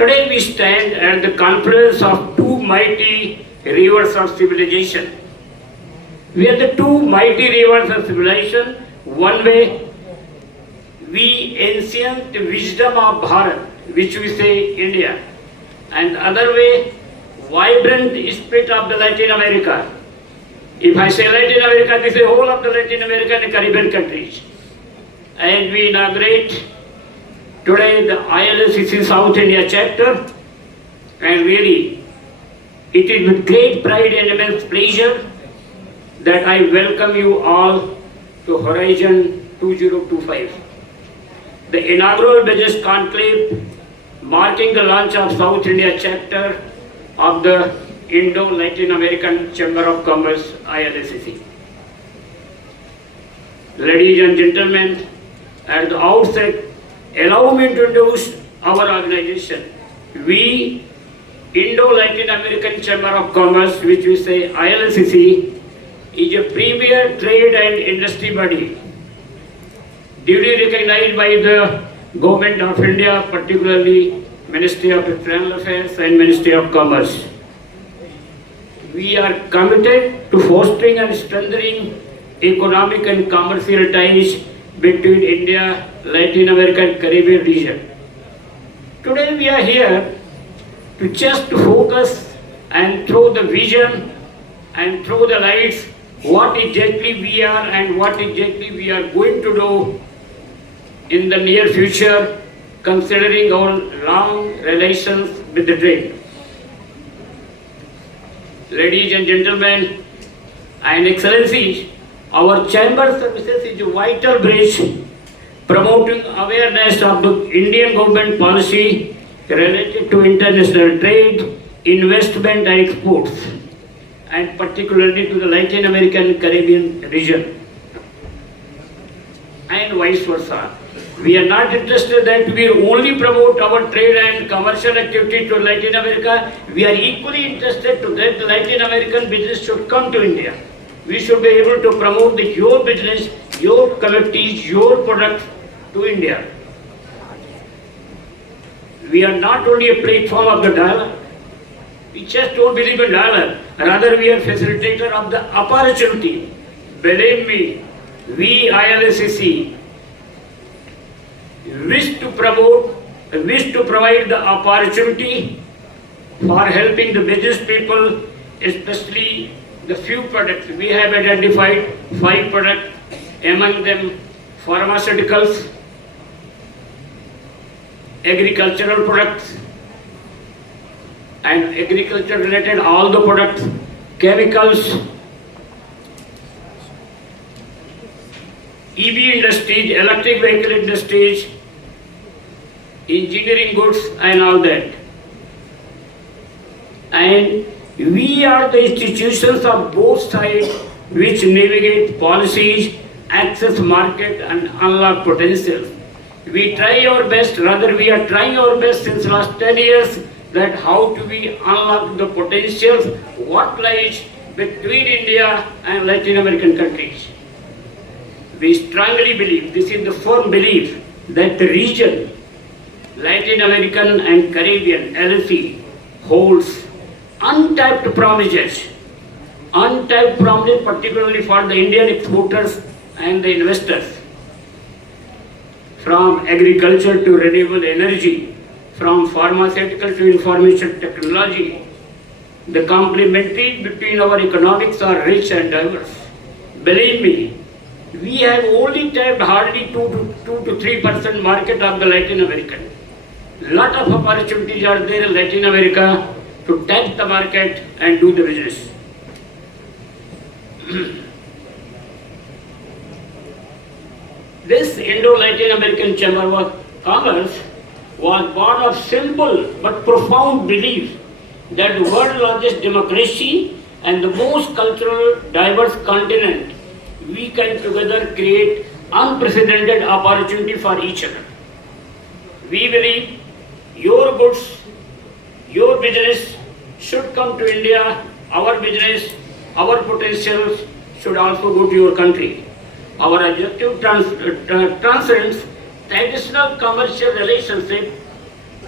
Today we stand at the confluence of two mighty rivers of civilization. We are the two mighty rivers of civilization. One way, we ancient wisdom of Bharat, which we say India, and other way, vibrant spirit of the Latin America. If I say Latin America, this is whole of the Latin American and Caribbean countries. And we inaugurate today the ILACC South India Chapter, and really, it is with great pride and immense pleasure that I welcome you all to Horizon 2025. The inaugural business conclave marking the launch of South India Chapter of the Indo-Latin American Chamber of Commerce, ILACC. Ladies and gentlemen, at the outset, allow me to introduce our organization. We, Indo-Latin American Chamber of Commerce, which we say ILACC, is a premier trade and industry body, duly recognized by the Government of India, particularly Ministry of External Affairs and Ministry of Commerce. We are committed to fostering and strengthening economic and commercial ties between India, Latin America and Caribbean region. Today we are here to just focus and throw the vision and throw the lights what exactly we are and what exactly we are going to do in the near future, considering our long relations with the trade. Ladies and gentlemen and excellencies, our chamber services is a vital bridge promoting awareness of the Indian government policy related to international trade, investment and exports, and particularly to the Latin American Caribbean region, and vice versa. We are not interested that we only promote our trade and commercial activity to Latin America. We are equally interested to that the Latin American business should come to India. We should be able to promote your business, your commodities, your products to India. We are not only a platform of the dialogue. We just don't believe in dialogue. Rather, we are facilitator of the opportunity. Believe me, we ILACC wish to provide the opportunity for helping the business people, especially the few products. We have identified 5 products, among them pharmaceuticals, agricultural products, and agriculture related all the products, chemicals, EV industries, electric vehicle industries, engineering goods and all that. And we are the institutions of both sides which navigate policies, access market and unlock potential. We try our best, rather we are trying our best since last 10 years that how do we unlock the potentials, what lies between India and Latin American countries. We strongly believe, this is the firm belief, that the region, Latin American and Caribbean, LAC, holds untapped promises, particularly for the Indian exporters and the investors. From agriculture to renewable energy, from pharmaceutical to information technology, the complementary between our economics are rich and diverse. Believe me, we have only tapped hardly 2 to 3% market of the Latin American. Lot of opportunities are there in Latin America to tap the market and do the business. This Indo-Latin American Chamber of Commerce was born of simple but profound belief that the world's largest democracy and the most cultural diverse continent, we can together create unprecedented opportunity for each other. We believe your goods, your business should come to India, our business, our potentials should also go to your country. Our objective transcends traditional commercial relationship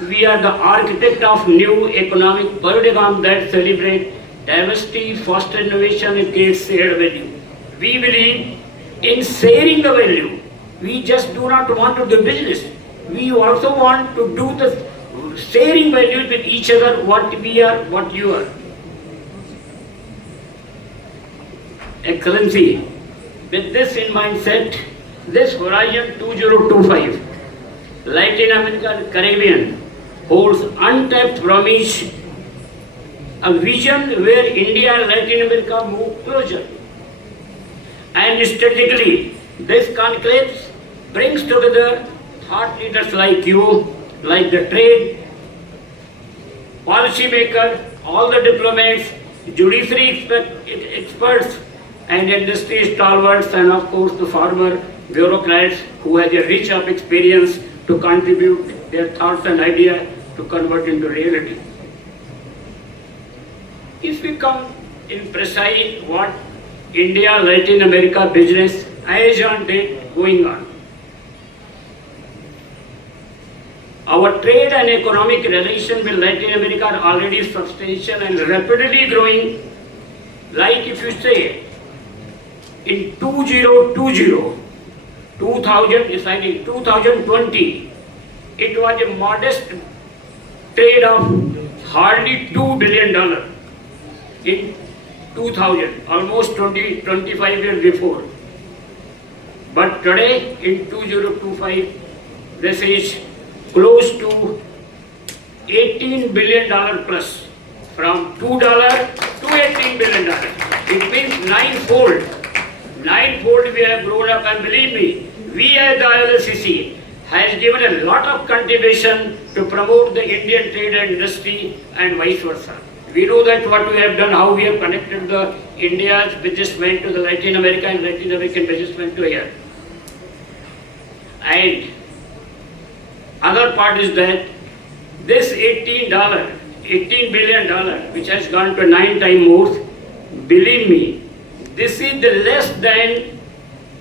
We are the architect of new economic paradigm that celebrate diversity, foster innovation, and create shared value. We believe in sharing the value. We just do not want to do business. We also want to do the sharing values with each other, what we are, what you are. Excellency, with this in mindset, this Horizon 2025, Latin America and Caribbean holds untapped promise, a vision where India and Latin America move closer. And strategically, this conclave brings together thought leaders like you, like the trade, policy maker, all the diplomats, judiciary experts, and industry stalwarts, and of course the farmer bureaucrats who have a rich of experience to contribute their thoughts and ideas to convert into reality. If we come in precise what India, Latin America business as on date going on. Our trade and economic relations with Latin America are already substantial and rapidly growing. Like if you say, in 2020, it was a modest trade of hardly $2 billion in 2000, almost 25 years before. But today, in 2025, this is close to $18 billion plus, from $2 to $18 billion. It means ninefold. Ninefold we have grown up, and believe me, we as the ILACC has given a lot of contribution to promote the Indian trade and industry and vice versa. We know that what we have done, how we have connected the India's businessmen to the Latin America and Latin American businessmen to here. And other part is that this $18 billion, which has gone to 9 times more, believe me, this is the less than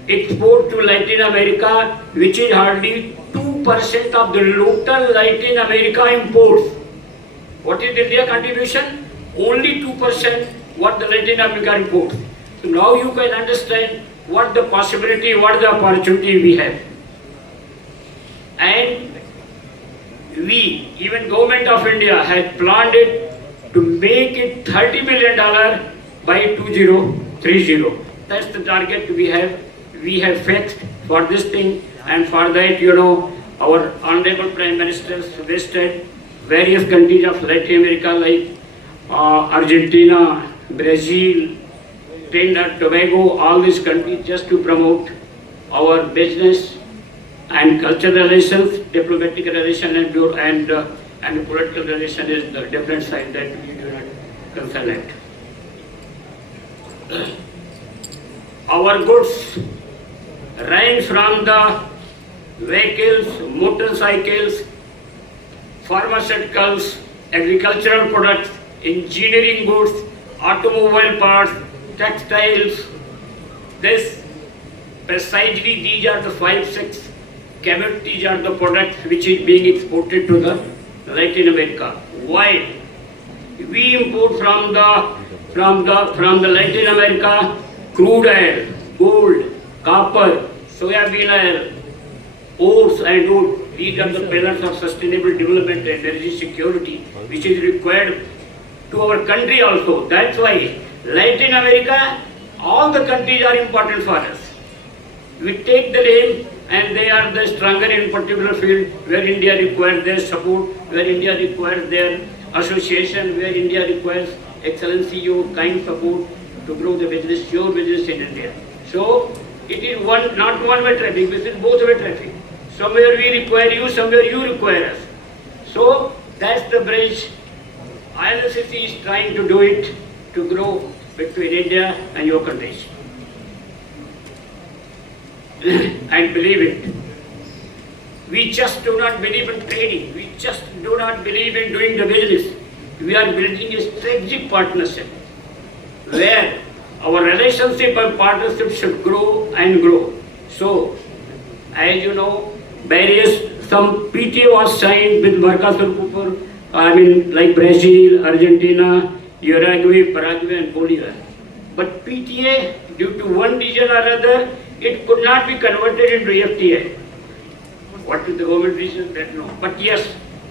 export to Latin America, which is hardly 2% of the local Latin America imports. What is India contribution? Only 2% what the Latin America imports. So now you can understand what the possibility, what the opportunity we have. And we, even Government of India has planned it to make it $30 billion by 2030. That's the target we have. We have fixed for this thing, and for that, you know, our Honorable Prime Minister suggested various countries of Latin America like Argentina, Brazil, Trinidad, Tobago, all these countries, just to promote our business and cultural relations, diplomatic relations, and political relations is the different side that we do not concern it. Our goods range from the vehicles, motorcycles, pharmaceuticals, agricultural products, engineering goods, automobile parts, textiles. This precisely these are the 5-6 commodities are the products which is being exported to the Latin America. Why? We import from the Latin America crude oil, gold, copper, soybean oil, oats and wood. These are the pillars of sustainable development and energy security, which is required to our country also. That's why Latin America, all the countries are important for us. We take the name, and they are the stronger in particular field where India requires their support, where India requires their association, where India requires excellency, your kind support to grow the business, your business in India. So it is not one-way traffic, this is both-way traffic. Somewhere we require you, somewhere you require us. So that's the bridge. ILACC is trying to do it to grow between India and your countries. And believe it, we just do not believe in trading, we just do not believe in doing the business. We are building a strategic partnership where our relationship and partnership should grow and grow. So, as you know, various some PTA was signed with Mercosur, like Brazil, Argentina, Uruguay, Paraguay and Bolivia. But PTA, due to one reason or other, it could not be converted into FTA. What is the government reason? That no. But yes,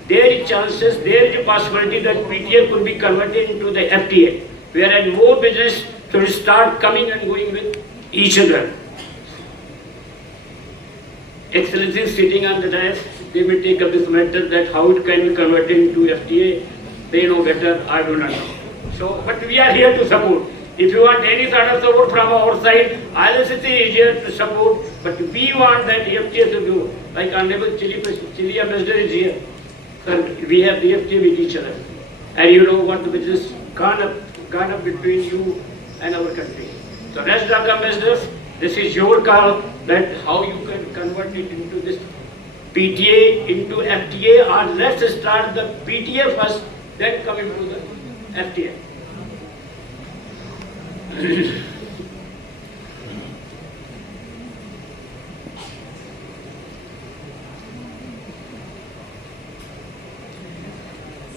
there is chances, there is a possibility that PTA could be converted into the FTA, whereas more business should start coming and going with each other. Excellency sitting on the dais, they may take up this matter that how it can be converted into FTA. They know better, I do not know. So, but we are here to support. If you want any sort of support from our side, ILACC is here to support, but we want that FTA to do. Like Honorable Chile Ambassador is here. So we have the FTA with each other. And you know what the business gone up between you and our country. So rest of the ambassadors, this is your call that how you can convert it into this PTA into FTA, or let's start the PTA first, then come into the FTA.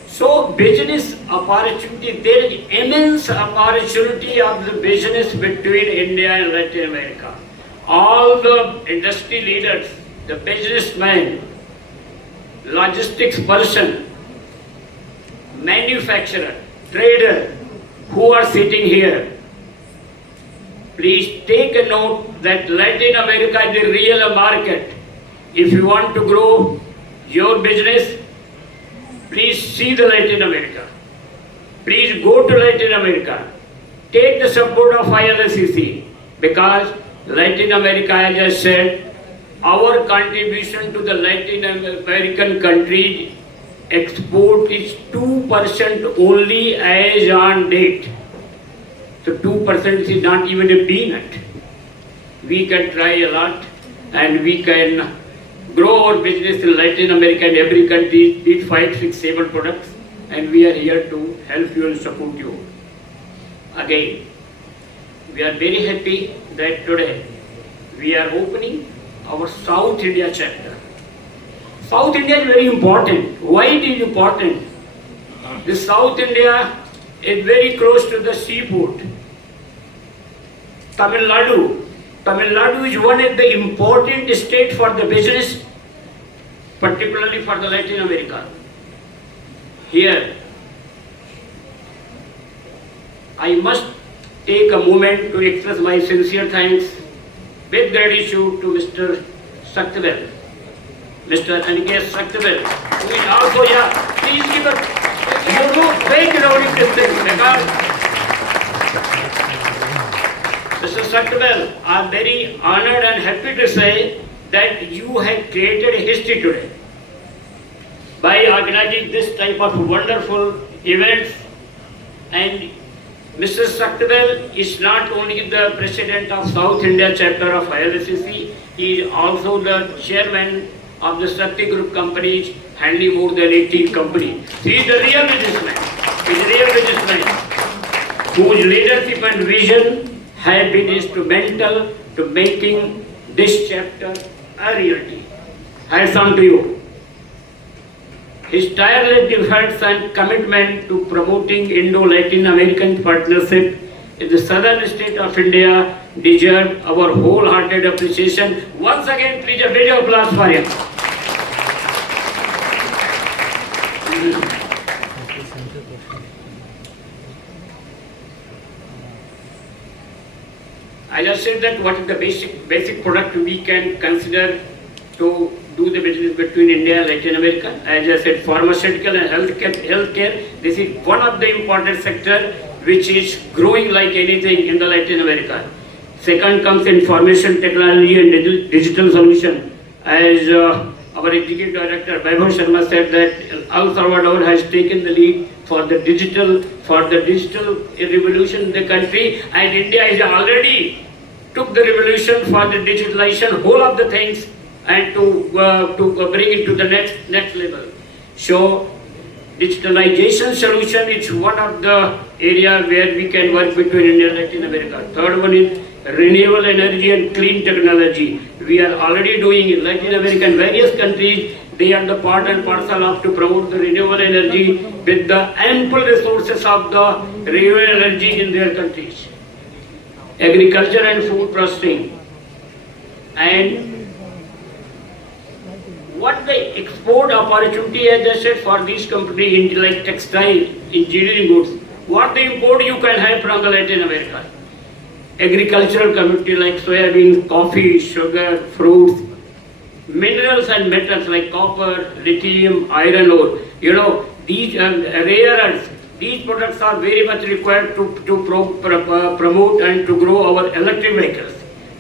So business opportunity, there is immense opportunity of the business between India and Latin America. All the industry leaders, the businessmen, logistics person, manufacturer, trader who are sitting here, please take a note that Latin America is the real market. If you want to grow your business, please see the Latin America. Please go to Latin America. Take the support of ILACC, because Latin America, as I said, our contribution to the Latin American countries export is 2% only as on date. So 2% is not even a peanut. We can try a lot and we can grow our business in Latin America and every country need 5, 6, 7 products, and we are here to help you and support you. Again, we are very happy that today we are opening our South India chapter. South India is very important. Why it is important? The South India is very close to the seaport. Tamil Nadu is one of the important states for the business, particularly for the Latin America. Here, I must take a moment to express my sincere thanks with gratitude to Mr. Shakthiyel, Mr. Aniket Shakthiyel, who is also here. Please give a big round of this thing, because Mr. Shakthiyel, I am very honored and happy to say that you have created a history today by organizing this type of wonderful events. And Mr. Shakthiyel is not only the president of South India Chapter of ILACC, he is also the chairman of the Shakti Group companies, handling more than 18 companies. He is the real businessman. He is a real businessman whose leadership and vision have been instrumental to making this chapter a reality. Hats on to you. His tireless efforts and commitment to promoting Indo-Latin American partnership in the southern state of India deserve our wholehearted appreciation. Once again, please a big applause for him. I just said that what is the basic product we can consider to do the business between India and Latin America. As I said, pharmaceutical and healthcare. This is one of the important sector which is growing like anything in the Latin America. Second comes information technology and digital solution. As our executive director Vaibhav Sharma said that El Salvador has taken the lead for the digital revolution in the country, and India is already took the revolution for the digitalization whole of the things and to bring it to the next level. So digitalization solution is one of the area where we can work between India and Latin America. Third one is renewable energy and clean technology. We are already doing in Latin American various countries. They are the part and parcel of to promote the renewable energy with the ample resources of the renewable energy in their countries. Agriculture and food processing. And what the export opportunity, as I said, for these companies like textile, engineering goods, what the import you can have from the Latin America. Agricultural community like soybean, coffee, sugar, fruits, minerals and metals like copper, lithium, iron ore. You know, these rare earths, these products are very much required to promote and to grow our electric vehicles,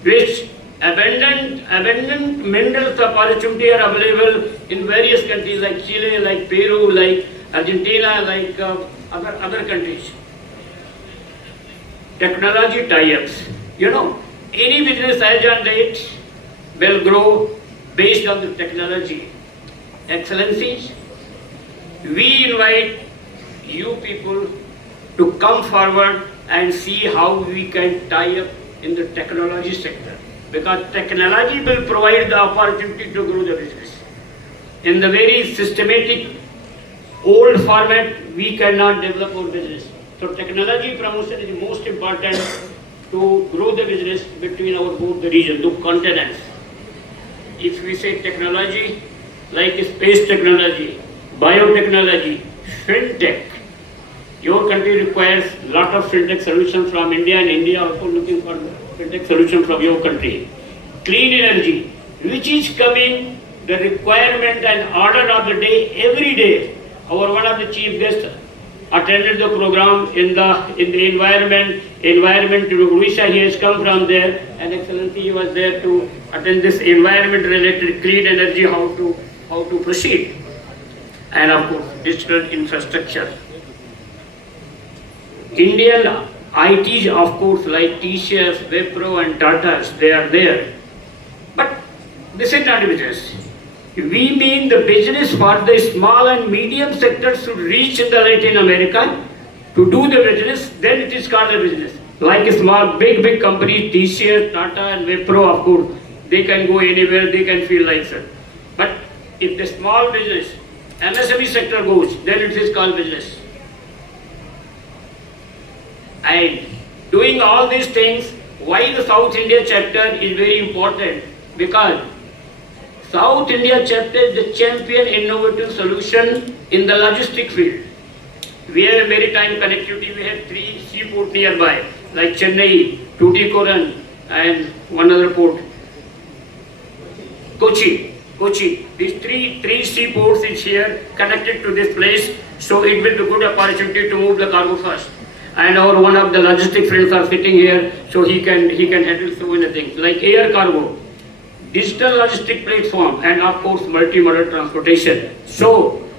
which abundant minerals opportunity are available in various countries like Chile, like Peru, like Argentina, like other countries. Technology tie-ups. You know, any business as on date will grow based on the technology. Excellencies, we invite you people to come forward and see how we can tie up in the technology sector. Because technology will provide the opportunity to grow the business. In the very systematic old format, we cannot develop our business. So technology promotion is most important to grow the business between our both the region, two continents. If we say technology, like space technology, biotechnology, fintech, your country requires a lot of fintech solutions from India, and India also looking for fintech solution from your country. Clean energy, which is coming, the requirement and order of the day, every day. Our one of the chief guests attended the program in the environment to Odisha. He has come from there, and Excellency, he was there to attend this environment related clean energy, how to proceed, and of course digital infrastructure. Indian ITs, of course, like TCS, Wipro and Tata's, they are there. But this is not a business. We mean the business for the small and medium sector should reach in the Latin America to do the business, then it is called a business. Like a small, big companies, TCS, Tata and Wipro, of course, they can go anywhere, they can feel like that. But if the small business, MSME sector goes, then it is called business. And doing all these things, why the South India chapter is very important? Because South India chapter is the champion innovative solution in the logistic field. We have a maritime connectivity. We have 3 seaports nearby, like Chennai, Tuticorin, and one other port, Kochi. These three seaports is here connected to this place, so it will be good opportunity to move the cargo fast. And our one of the logistic friends are sitting here, so he can handle so many things like air cargo, digital logistic platform, and of course multimodal transportation. So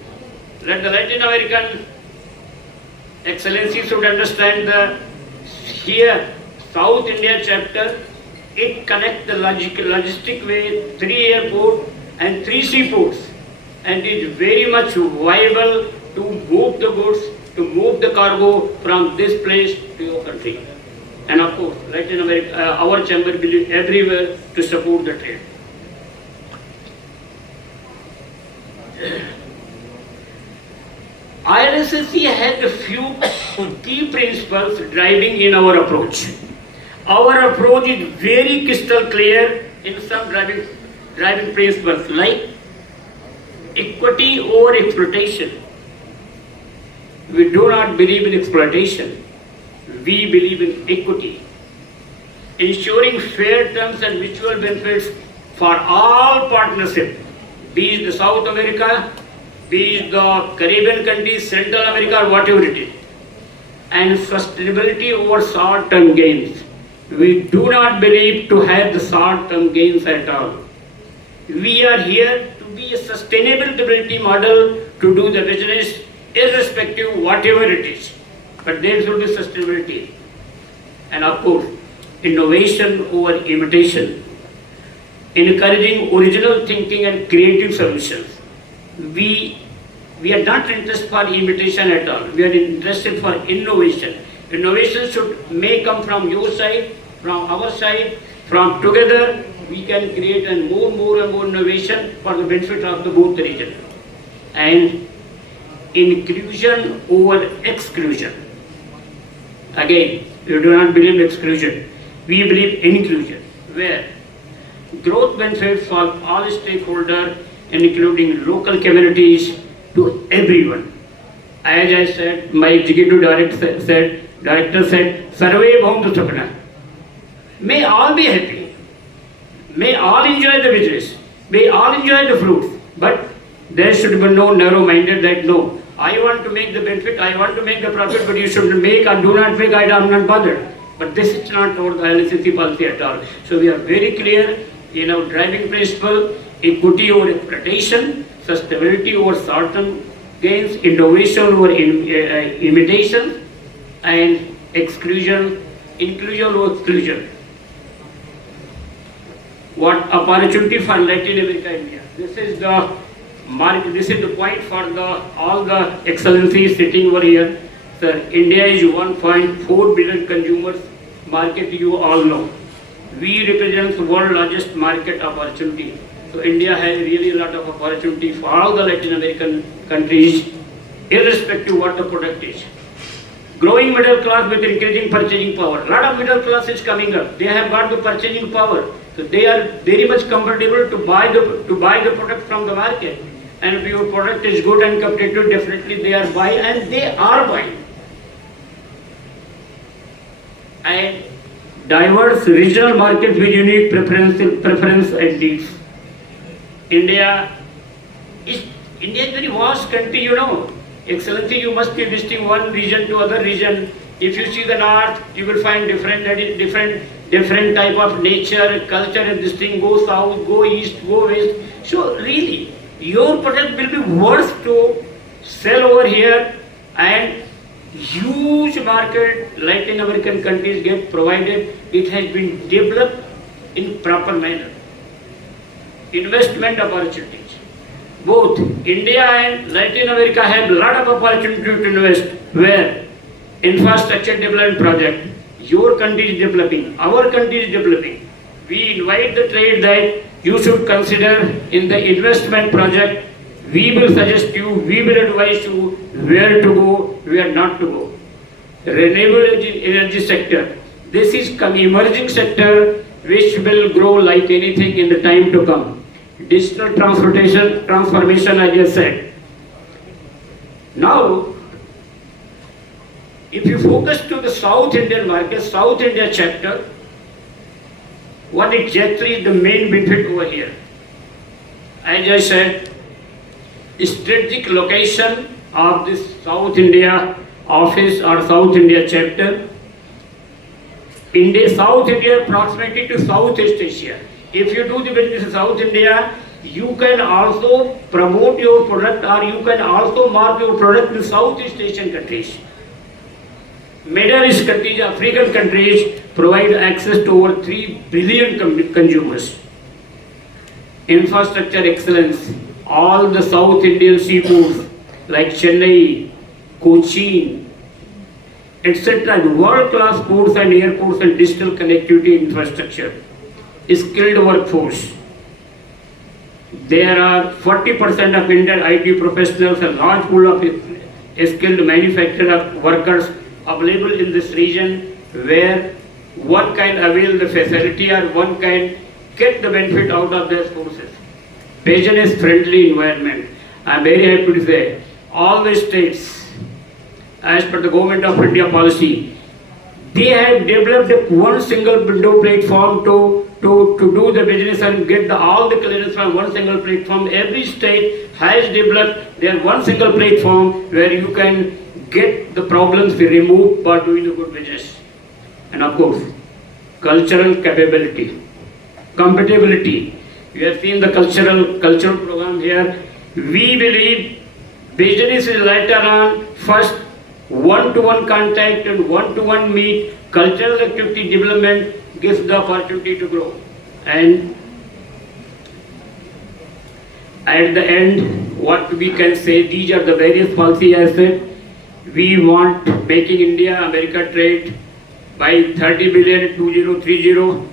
let the Latin American Excellency should understand the here South India chapter, it connects the logistic way 3 airports and 3 seaports, and it is very much viable to move the goods, to move the cargo from this place to your country. And of course, Latin America, our chamber will be everywhere to support the trade. ILACC has a few key principles driving in our approach. Our approach is very crystal clear in some driving principles like equity over exploitation. We do not believe in exploitation. We believe in equity. Ensuring fair terms and mutual benefits for all partnership, be it the South America, be it the Caribbean countries, Central America, or whatever it is. And sustainability over short-term gains. We do not believe to have the short-term gains at all. We are here to be a sustainability model to do the business irrespective whatever it is. But there should be sustainability. And of course, innovation over imitation. Encouraging original thinking and creative solutions. We are not interested for imitation at all. We are interested for innovation. Innovation may come from your side, from our side, from together we can create and more and more innovation for the benefit of the both the region. And inclusion over exclusion. Again, we do not believe exclusion. We believe inclusion, where growth benefits for all stakeholders, including local communities, to everyone. As I said, my executive director said, Sarve Bhavantu Sukhina. May all be happy. May all enjoy the business. May all enjoy the fruits. But there should be no narrow-minded that no, I want to make the benefit, I want to make the profit, but you should make or do not make, I am not bothered. But this is not our LCC policy at all. So we are very clear in our driving principle: equity over exploitation, sustainability over short-term gains, innovation over imitation, and inclusion over exclusion. What opportunity for Latin America, India? This is the mark. This is the point for all the excellencies sitting over here. Sir, India is 1.4 billion consumers market. You all know. We represent the world's largest market opportunity. So India has really a lot of opportunity for all the Latin American countries, irrespective of what the product is. Growing middle class with increasing purchasing power. A lot of middle class is coming up. They have got the purchasing power. So they are very much comfortable to buy the product from the market. And if your product is good and competitive, definitely they are buying, and they are buying. And diverse regional markets with unique preference and needs. India is very vast country, you know. Excellency, you must be visiting one region to other region. If you see the north, you will find different type of nature, culture, and this thing. Go south, go east, go west. So really, your product will be worth to sell over here, and huge market Latin American countries get provided. It has been developed in proper manner. Investment opportunities. Both India and Latin America have a lot of opportunity to invest. Where infrastructure development project, your country is developing, our country is developing. We invite the trade that you should consider in the investment project. We will suggest you, we will advise you where to go, where not to go. Renewable energy sector. This is an emerging sector which will grow like anything in the time to come. Digital transformation, I just said. Now, if you focus to the South Indian market, South India chapter, what exactly is the main benefit over here? As I said, strategic location of this South India office or South India chapter. South India proximity to Southeast Asia. If you do the business in South India, you can also promote your product, or you can also mark your product in Southeast Asian countries. Middle East countries, African countries provide access to over 3 billion consumers. Infrastructure excellence. All the South Indian seaports like Chennai, Cochin, etc. World-class ports and airports and digital connectivity infrastructure. Skilled workforce. There are 40% of Indian IT professionals, a large pool of skilled manufacturer workers available in this region, where one can avail the facility or one can get the benefit out of their forces. Business friendly environment. I am very happy to say all the states, as per the government of India policy, they have developed one single window platform to do the business and get all the clearance from one single platform. Every state has developed their one single platform where you can get the problems removed by doing the good business. And of course, cultural capability, compatibility. You have seen the cultural program here. We believe business is later on. First, one-to-one contact and one-to-one meet. Cultural activity development gives the opportunity to grow. And at the end, what we can say, these are the various policy I said. We want making India America trade by 30 billion 2030.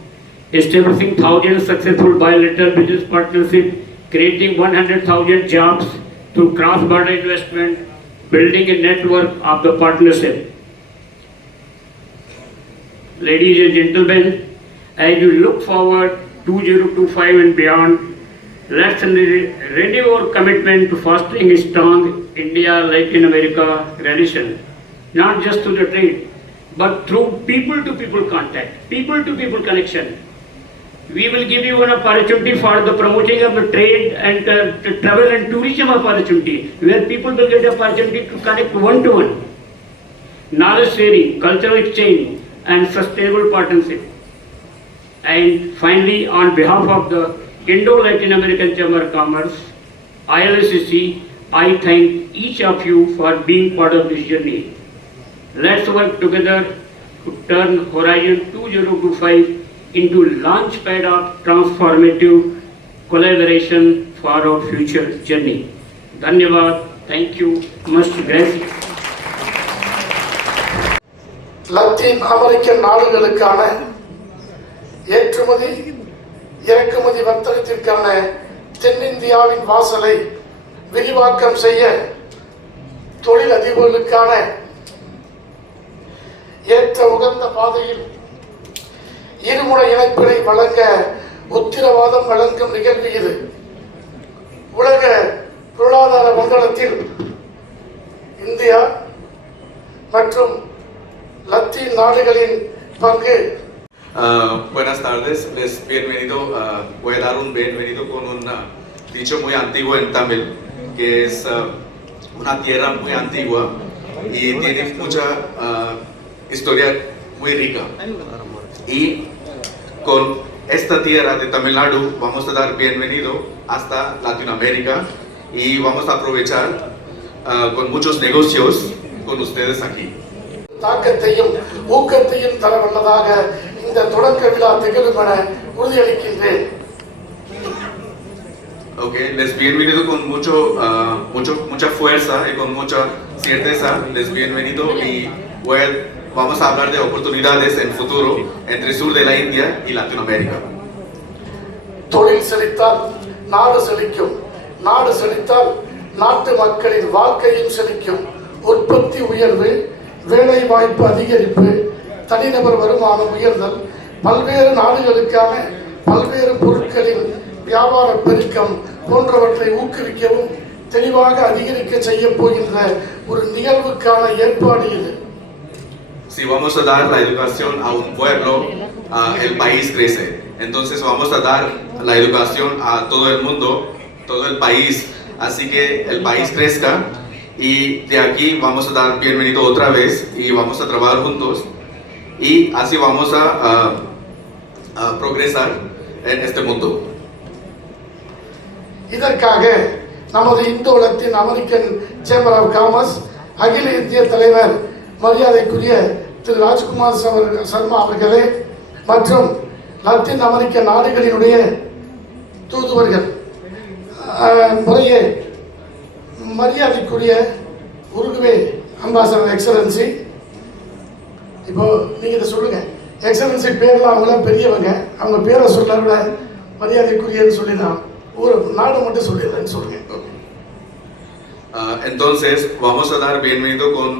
establishing thousands successful bilateral business partnerships, creating 100,000 jobs through cross-border investment, building a network of the partnership. Ladies and gentlemen, as we look forward 2025 and beyond, let's renew our commitment to fostering a strong India-Latin America relation, not just through the trade, but through people-to-people contact, people-to-people connection. We will give you an opportunity for the promoting of the trade and travel and tourism opportunity, where people will get the opportunity to connect one-to-one. Knowledge sharing, cultural exchange, and sustainable partnership. And finally, on behalf of the Indo-Latin American Chamber of Commerce, ILACC, I thank each of you for being part of this journey. Let's work together to turn Horizon 2025 into launchpad of transformative collaboration for our future journey. Dhanyavad. Thank you. Much gracias. Latin America நாடுகளுக்கான ஏற்றுமதி இறக்குமதி வர்த்தகத்திற்கான தென்னிந்தியாவின் வாசலை விரிவாக்கம் செய்ய தொழில் அதிபர்களுக்கான ஏற்ற உகந்த பாதையில் இருமுறை இணைப்பினை வழங்க உத்தரவாதம் வழங்கும் நிகழ்வு இது. உலக பொருளாதார மண்டலத்தில் இந்தியா மற்றும் லத்தீன் நாடுகளின் பங்கு. Buenas tardes, les bienvenido. Voy a dar un bienvenido con un dicho muy antiguo en Tamil, que es una tierra muy antigua y tiene mucha historia muy rica. Y con esta tierra de Tamil Nadu vamos a dar bienvenido hasta Latinoamérica y vamos a aprovechar con muchos negocios con ustedes aquí. தாக்கத்தையும் ஊக்கத்தையும் தர வல்லதாக இந்த தொடக்க விழா திகழும் என உறுதியளிக்கின்றேன். Okay, les bienvenido con mucha fuerza y con mucha certeza. Les bienvenido y vamos a hablar de oportunidades en futuro entre sur de la India y Latinoamérica. தொழில் செழித்தால் நாடு செழிக்கும், நாடு செழித்தால் நாட்டு மக்களின் வாழ்க்கையும் செழிக்கும். உற்பத்தி உயர்வு, வேலை வாய்ப்பு அதிகரிப்பு, தனிநபர் வருமானம் உயர்தல், பல்வேறு நாடுகளுக்கான பல்வேறு பொருட்களின் வியாபார பெருக்கம் போன்றவற்றை ஊக்குவிக்கவும் தெளிவாக அதிகரிக்க செய்ய போகின்ற ஒரு நிகழ்வுக்கான ஏற்பாடு இது. Si vamos a dar la educación a un pueblo, el país crece. Entonces vamos a dar la educación a todo el mundo, todo el país, así que el país crezca. Y de aquí vamos a dar bienvenido otra vez y vamos a trabajar juntos y así vamos a progresar en este mundo. இதற்காக நமது Indo Latin American chamber of commerce அகில இந்திய தலைவர் மரியாதைக்குரிய திரு ராஜ்குமார் சர்மா அவர்களே மற்றும் Latin அமெரிக்க நாடுகளினுடைய தூதுவர்கள், முறையே மரியாதைக்குரிய உருகுவே அம்பாசடர் எக்ஸலன்சி. இப்போ நீங்கள் இதை சொல்லுங்கள். எக்ஸலன்சி பேர்லாம் அவங்களாம் பெரியவங்க, அவங்க பேரை சொல்ல விட மரியாதைக்குரியன்னு சொல்லி தான் ஒரு நாடு மட்டும் சொல்லிடுறேன்னு சொல்லுங்கள். Entonces vamos a dar bienvenido con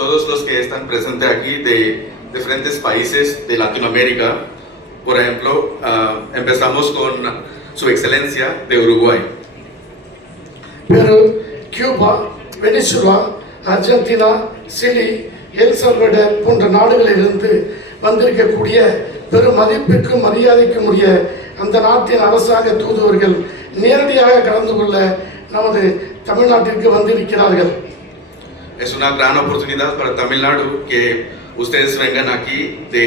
todos los que están presentes aquí de diferentes países de Latinoamérica. Por ejemplo, empezamos con su excelencia de Uruguay. Peru, Cuba, Venezuela, Argentina, Chile, El Salvador போன்ற நாடுகளிலிருந்து வந்திருக்கக்கூடிய பெரும் மதிப்புக்கும் மரியாதைக்கும் உரிய அந்த நாட்டின் அரசாங்க தூதுவர்கள் நேரடியாக கலந்து கொள்ள நமது தமிழ்நாட்டிற்கு வந்திருக்கிறார்கள். Es una gran oportunidad para Tamil Nadu que ustedes vengan aquí de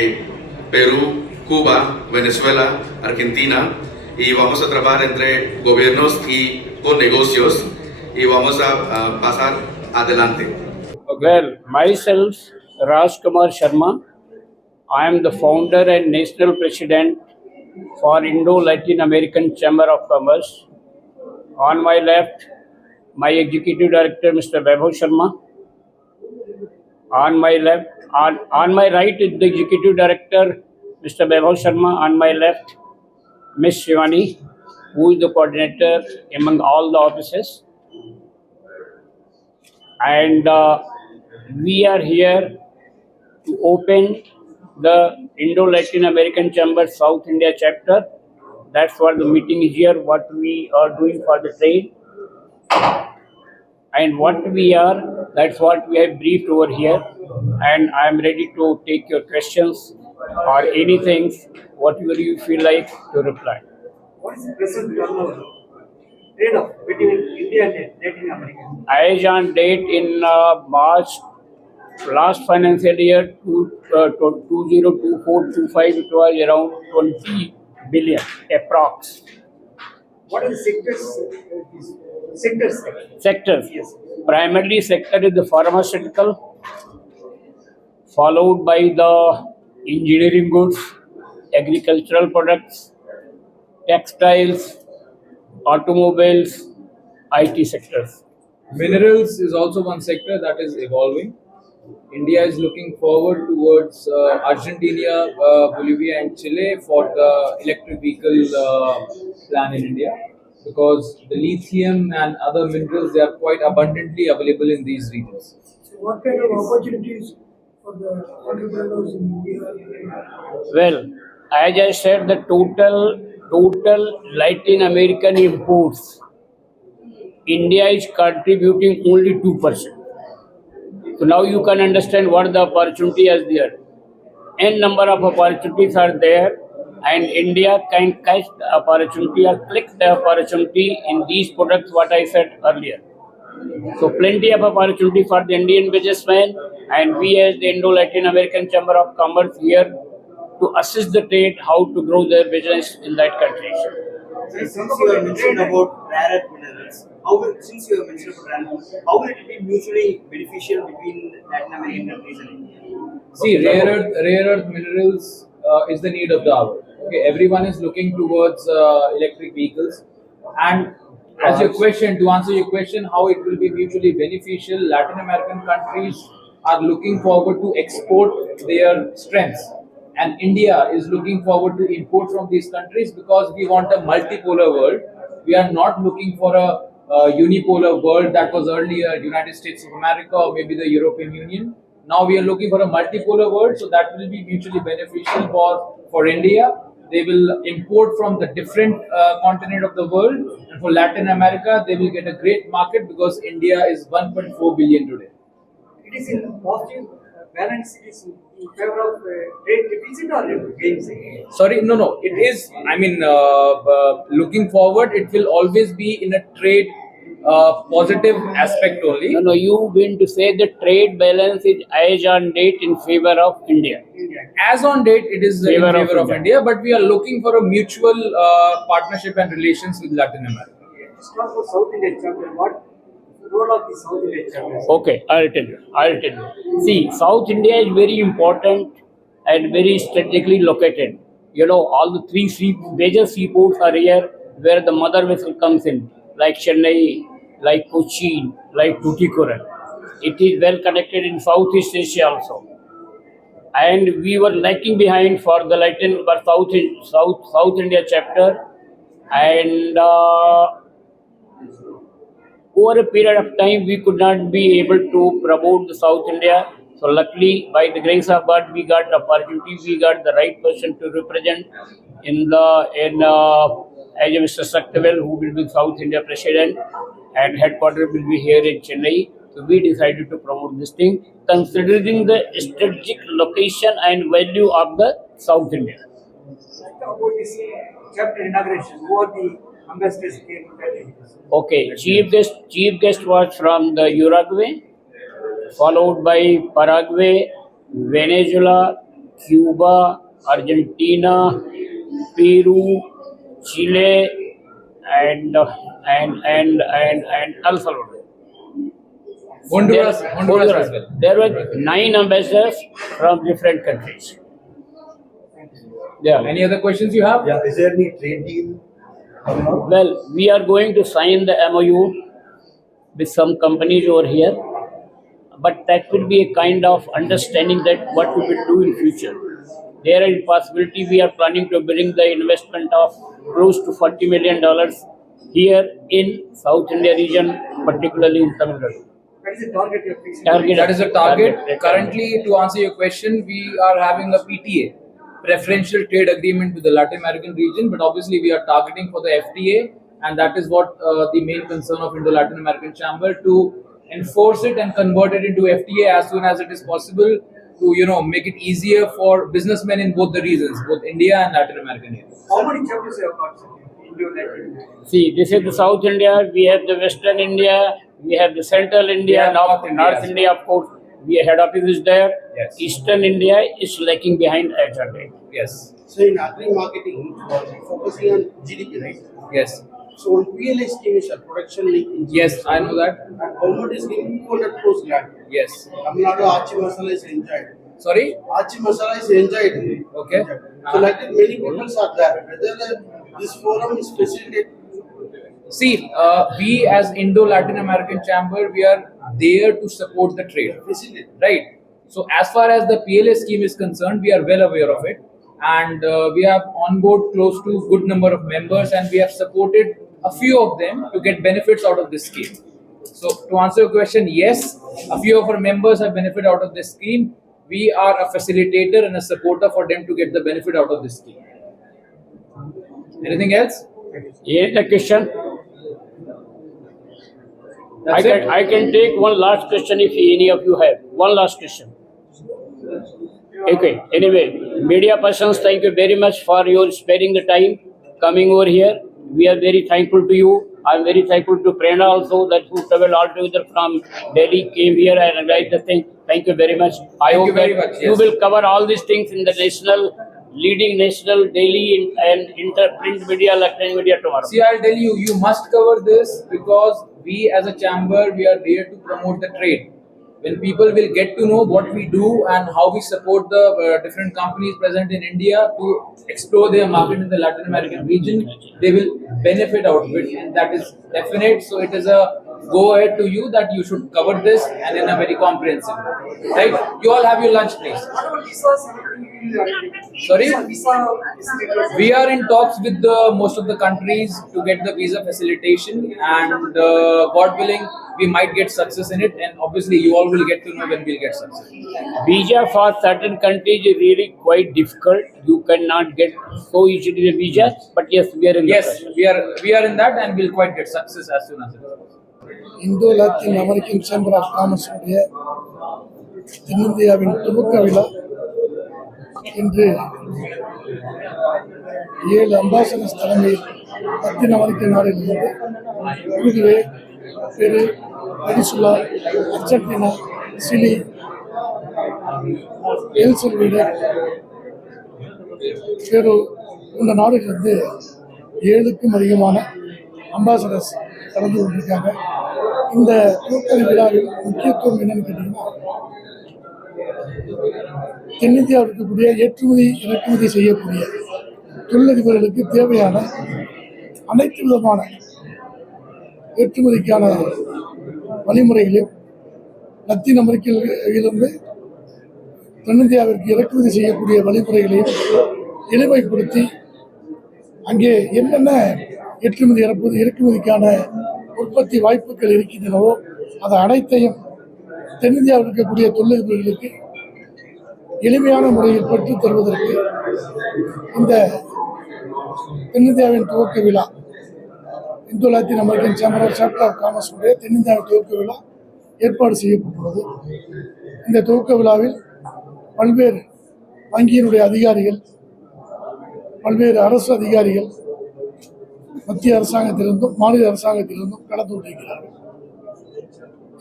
Perú, Cuba, Venezuela, Argentina y vamos a trabajar entre gobiernos y con negocios y vamos a pasar adelante. Well, myself, Rajkumar Sharma, I am the founder and national president for Indo-Latin American Chamber of Commerce. On my left, my executive director, Mr. Vaibhav Sharma. On my right is the executive director, Mr. Vaibhav Sharma on my left, Ms. Shivani, who is the coordinator among all the offices. And we are here to open the Indo-Latin American Chamber South India Chapter. That's what the meeting is here, what we are doing for the trade. And what we are, that's what we have briefed over here. And I'm ready to take your questions or anything, whatever you feel like to reply. What is the present turnover trade of between India and Latin America? As on date in March last financial year 2024-25, it was around 20 billion approx. What are the sectors? Sectors. Yes. Primarily sector is the pharmaceutical, followed by the engineering goods, agricultural products, textiles, automobiles, IT sectors. Minerals is also one sector that is evolving. India is looking forward towards Argentina, Bolivia, and Chile for the electric vehicle plan in India, because the lithium and other minerals, they are quite abundantly available in these regions. So what kind of opportunities for the entrepreneurs in India? Well, as I said, the total Latin American imports, India is contributing only 2%. So now you can understand what the opportunity is there. N number of opportunities are there, and India can catch the opportunity or click the opportunity in these products, what I said earlier. So plenty of opportunity for the Indian businessmen, and we as the Indo-Latin American Chamber of Commerce here to assist the trade how to grow their business in that country. Since you have mentioned about rare earth minerals, how will it be mutually beneficial between Latin American countries and India? See, rare earth minerals is the need of the hour. Okay, everyone is looking towards electric vehicles, and as your question, to answer your question, how it will be mutually beneficial, Latin American countries are looking forward to export their strengths, and India is looking forward to import from these countries, because we want a multipolar world. We are not looking for a unipolar world that was earlier United States of America or maybe the European Union. Now we are looking for a multipolar world, so that will be mutually beneficial for India. They will import from the different continent of the world, and for Latin America, they will get a great market because India is 1.4 billion today. It is in positive balance. It is in favor of trade deficit or gains. Sorry, no. It is. I mean, looking forward, it will always be in a trade positive aspect only. No, you mean to say the trade balance is as on date in favor of India. As on date, it is in Favor favor of of India, but we are looking for a mutual partnership and relations with Latin America. Let's talk about South India Chapter. What role of the South India Chapter? Okay, I'll tell you. See, South India is very important and very strategically located. You know, all the three major seaports are here where the mother vessel comes in, like Chennai, like Cochin, like Tuticorin. It is well connected in Southeast Asia also. And we were lagging behind for the South India chapter, and over a period of time we could not be able to promote the South India. So luckily, by the grace of God, we got the opportunity. We got the right person to represent as Mr. Shakthiyel, who will be South India president, and headquarters will be here in Chennai. So we decided to promote this thing, considering the strategic location and value of the South India. About this chapter inauguration, who are the ambassadors came to that? Okay, chief guest was from the Uruguay, followed by Paraguay, Venezuela, Cuba, Argentina, Peru, Chile, and El Salvador. Honduras as well. There were 9 ambassadors from different countries. Yeah. Any other questions you have? Yeah, is there any trade deal coming out? Well, we are going to sign the MOU with some companies over here, but that will be a kind of understanding that what we will do in future. there is possibility we are planning to bring the investment of close to $40 million here in South India region, particularly in Tamil Nadu. That is the target you're fixing. That is the target. Currently, to answer your question, we are having a PTA, preferential trade agreement with the Latin American region, but obviously we are targeting for the FTA, and that is what the main concern of Indo-Latin American Chamber, to enforce it and convert it into FTA as soon as it is possible, to make it easier for businessmen in both the regions, both India and Latin American areas. How many chapters you have got, sir? Indo-Latin. See, this is the South India, we have the Western India, we have the Central India, have North India, of course, we head office is there. Yes. Eastern India is lagging behind as a rate. Yes. So in agri-marketing, focusing on GDP, right? Yes. So on PLA scheme is a production link. Yes, I know that. And government is giving 200 crores land. Yes. Tamil Nadu Achi Masala is enjoyed. Sorry? Achi Masala is enjoyed. Okay. So like that many people are there. Whether this forum is facilitated. See, we as Indo-Latin American Chamber, we are there to support the trade. Right. So as far as the PLA scheme is concerned, we are well aware of it. And we have on board close to a good number of members, and we have supported a few of them to get benefits out of this scheme. So to answer your question, yes, a few of our members have benefit out of this scheme. We are a facilitator and a supporter for them to get the benefit out of this scheme. Anything else? Here the question. That's it. I can take one last question if any of you have. One last question. Okay, anyway, media persons, thank you very much for your sparing the time coming over here. We are very thankful to you. I am very thankful to Prerna also, that who traveled all together from Delhi, came here and organized the thing. Thank you very much. I hope that you will cover all these things in the leading national, daily and interprint media, electronic media tomorrow. See, I'll tell you, you must cover this because we as a chamber, we are there to promote the trade. When people will get to know what we do and how we support the different companies present in India to explore their market in the Latin American region, they will benefit out of it, and that is definite. So it is a go ahead to you that you should cover this and in a very comprehensive way. Right? You all have your lunch, please. What about visas? Sorry? Visa. We are in talks with most of the countries to get the visa facilitation, and God willing, we might get success in it, and obviously you all will get to know when we'll get success. Visa for certain countries is really quite difficult. You cannot get so easily the visa, but yes, we are in the Yes, process. we are in that, and we'll quite get success as soon as it is. Indo Latin American chamber of காமர்ஸுடைய தென்னிந்தியாவின் துவக்க விழா இன்று 7 ambassadors தலைமையில் Latin அமெரிக்க நாடுகளிலிருந்து Uruguay, பெரு, Venezuela, Argentina, Chile, L Salvador, பெரு போன்ற நாடுகளிலிருந்து 7க்கும் அதிகமான அம்பாசடர்ஸ் கலந்து கொண்டிருக்காங்க. இந்த துவக்க விழாவில் முக்கியத்துவம் என்னன்னு கேட்டீங்கன்னா, தென்னிந்தியாவில் இருக்கக்கூடிய ஏற்றுமதி இறக்குமதி செய்யக்கூடிய தொழிலதிபர்களுக்கு தேவையான அனைத்து விதமான ஏற்றுமதிக்கான வழிமுறைகளையும் லத்தீன் அமெரிக்கிலிருந்து தென்னிந்தியாவிற்கு இறக்குமதி செய்யக்கூடிய வழிமுறைகளையும் எளிமைப்படுத்தி அங்கே என்னென்ன ஏற்றுமதி இறக்குமதிக்கான உற்பத்தி வாய்ப்புகள் இருக்கின்றனவோ அது அனைத்தையும் தென்னிந்தியாவில் இருக்கக்கூடிய தொழிலதிபர்களுக்கு எளிமையான முறையில் பெற்றுத் தருவதற்கு இந்த தென்னிந்தியாவின் துவக்க விழா, Indo Latin American chamber chapter of commerce உடைய தென்னிந்தியாவின் துவக்க விழா ஏற்பாடு செய்யப்பட்டுள்ளது. இந்த துவக்க விழாவில் பல்வேறு வங்கியினுடைய அதிகாரிகள், பல்வேறு அரசு அதிகாரிகள், மத்திய அரசாங்கத்திலிருந்தும் மாநில அரசாங்கத்திலிருந்தும் கலந்து கொண்டிருக்கிறார்கள்.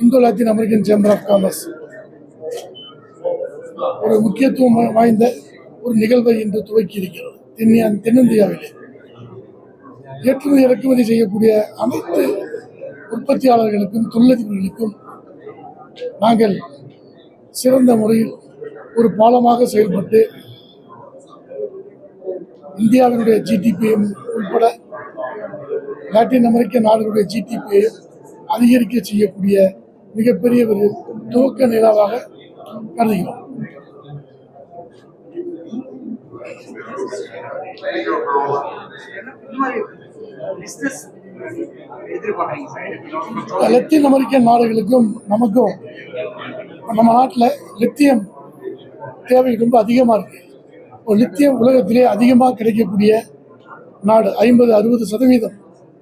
இந்தோ-லாத்தின் அமெரிக்கன் சேம்பர் ஆஃப் காமர்ஸ் ஒரு முக்கியத்துவம் வாய்ந்த ஒரு நிகழ்வை இன்று துவக்கி இருக்கிறது. தென்னிந்தியாவிலே ஏற்றுமதி இறக்குமதி செய்யக்கூடிய அனைத்து உற்பத்தியாளர்களுக்கும் தொழிலதிபர்களுக்கும் நாங்கள் சிறந்த முறையில் ஒரு பாலமாக செயல்பட்டு இந்தியாவினுடைய ஜிடிபியும் உட்பட லாட்டின் அமெரிக்க நாடுகளுடைய ஜிடிபியை அதிகரிக்க செய்யக்கூடிய மிகப்பெரிய ஒரு துவக்க நிகழ்வாக கருதுகிறோம். பிசினஸ் எதிர்பார்க்குறீங்க சார்? லத்தீன் அமெரிக்கன் நாடுகளுக்கும் நமக்கும் நம்ம நாட்டில் லித்தியம் தேவை ரொம்ப அதிகமாக இருக்குது. இப்போ லித்தியம் உலகத்திலே அதிகமாக கிடைக்கக்கூடிய நாடு 50-60%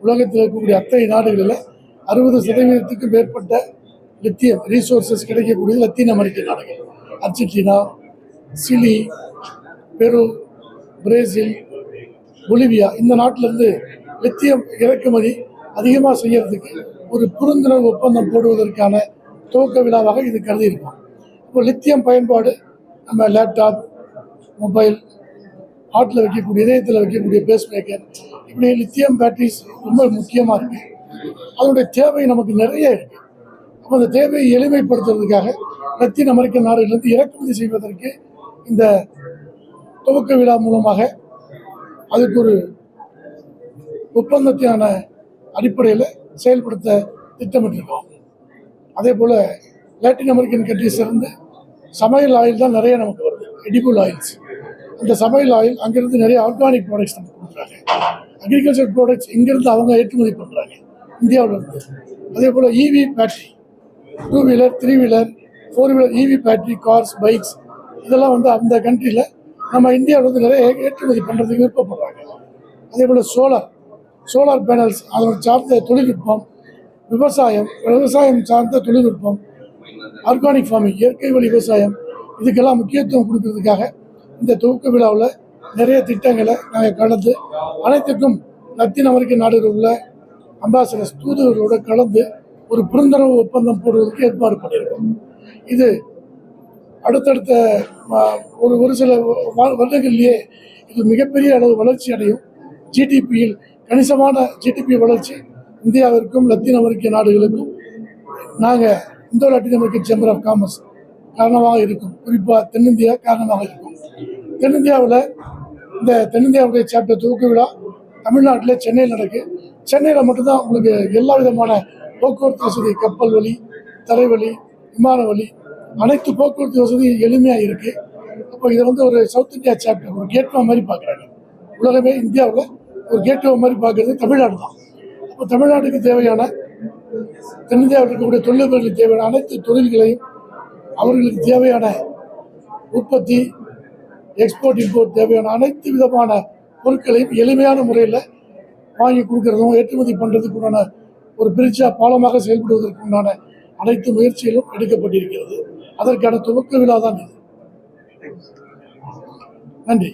உலகத்தில் இருக்கக்கூடிய அத்தனை நாடுகளில் 60%க்கும் மேற்பட்ட லித்தியம் ரீசோர்ஸஸ் கிடைக்கக்கூடிய லத்தீன் அமெரிக்க நாடுகள். அர்ஜென்டினா, சிலி, பெரு, பிரேசில், பொலிவியா இந்த நாட்டிலேருந்து லித்தியம் இறக்குமதி அதிகமாக செய்யறதுக்கு ஒரு புரிந்துணர்வு ஒப்பந்தம் போடுவதற்கான துவக்க விழாவாக இது கருதி இருக்கும். இப்போ லித்தியம் பயன்பாடு நம்ம லேப்டாப், மொபைல், ஹார்ட்டில் வைக்கக்கூடிய, இதயத்தில் வைக்கக்கூடிய பேஸ்மேக்கர், இப்படி லித்தியம் பேட்டரிஸ் ரொம்ப முக்கியமாக இருக்குது. அதனுடைய தேவை நமக்கு நிறைய இருக்குது. அப்போ அந்த தேவையை எளிமைப்படுத்துறதுக்காக லத்தீன் அமெரிக்க நாடுகளிலிருந்து இறக்குமதி செய்வதற்கு இந்த துவக்க விழா மூலமாக அதுக்கு ஒரு ஒப்பந்தத்தியான அடிப்படையில் செயல்படுத்த திட்டமிட்டிருக்கோம். அதே போல் லாட்டின் அமெரிக்கன் கண்ட்ரிஸ் இருந்து சமையல் ஆயில் தான் நிறைய நமக்கு வருது, எடிபிள் ஆயில்ஸ். அந்த சமையல் ஆயில் அங்கேருந்து நிறைய ஆர்கானிக் ப்ராடக்ட்ஸ் நமக்கு கொடுக்குறாங்க. அக்ரிகல்ச்சர் ப்ராடக்ட்ஸ் இங்கேருந்து அவங்க ஏற்றுமதி பண்ணுறாங்க இந்தியாவிலேருந்து. அதே போல் இவி பேட்டரி, 2 வீலர், 3 வீலர், 4 வீலர் இவி பேட்டரி, கார்ஸ், பைக்ஸ் இதெல்லாம் வந்து அந்த கண்ட்ரியில் நம்ம இந்தியாவில் வந்து நிறைய ஏற்றுமதி பண்ணுறதுக்கு விருப்பப்படுறாங்க. அதே போல் சோலார் பேனல்ஸ், அதோட சார்ந்த தொழில்நுட்பம், விவசாயம் சார்ந்த தொழில்நுட்பம், ஆர்கானிக் ஃபார்மிங், இயற்கை வழி விவசாயம், இதுக்கெல்லாம் முக்கியத்துவம் கொடுக்கறதுக்காக இந்த துவக்க விழாவில் நிறைய திட்டங்களை நாங்கள் கலந்து அனைத்துக்கும் லத்தீன் அமெரிக்க நாடுகளில் உள்ள அம்பாசடர்ஸ், தூதுவர்களோடு கலந்து ஒரு புரிந்துணர்வு ஒப்பந்தம் போடுவதற்கு ஏற்பாடு பண்ணியிருக்கோம். இது அடுத்தடுத்த ஒரு சில வருடங்களிலேயே இது மிகப்பெரிய அளவு வளர்ச்சி அடையும். ஜிடிபியில் கணிசமான ஜிடிபி வளர்ச்சி இந்தியாவிற்கும் லத்தீன் அமெரிக்க நாடுகளுக்கும் நாங்கள் இந்தோ-லாட்டின் அமெரிக்கன் சேம்பர் ஆஃப் காமர்ஸ் காரணமாக இருக்கும். குறிப்பாக தென்னிந்தியா காரணமாக இருக்கும். தென்னிந்தியாவில் இந்த தென்னிந்தியாவுடைய சாப்டர் துவக்க விழா தமிழ்நாட்டில் சென்னையில் நடக்கு. சென்னையில் மட்டும்தான் உங்களுக்கு எல்லா விதமான போக்குவரத்து வசதி, கப்பல் வழி, தரைவழி, விமான வழி, அனைத்து போக்குவரத்து வசதி எளிமையாக இருக்குது. அப்போ இதை வந்து ஒரு சவுத் இந்தியா சாப்டர், ஒரு கேட்வே மாதிரி பார்க்குறாங்க. உலகமே இந்தியாவில் ஒரு கேட்வே மாதிரி பார்க்குறது தமிழ்நாடு தான். அப்போ தமிழ்நாட்டுக்கு தேவையான, தென்னிந்தியாவில் இருக்கக்கூடிய தொழிலதிபர்களுக்கு தேவையான அனைத்து தொழில்களையும், அவர்களுக்கு தேவையான உற்பத்தி, எக்ஸ்போர்ட், இம்போர்ட் தேவையான அனைத்து விதமான பொருட்களையும் எளிமையான முறையில் வாங்கி கொடுக்கறதும் ஏற்றுமதி பண்ணுறதுக்கு உண்டான ஒரு பிரிட்ஜாக, பாலமாக செயல்படுவதற்கு உண்டான அனைத்து முயற்சிகளும் எடுக்கப்பட்டிருக்கிறது. அதற்கான துவக்க விழா தான் இது. நன்றி.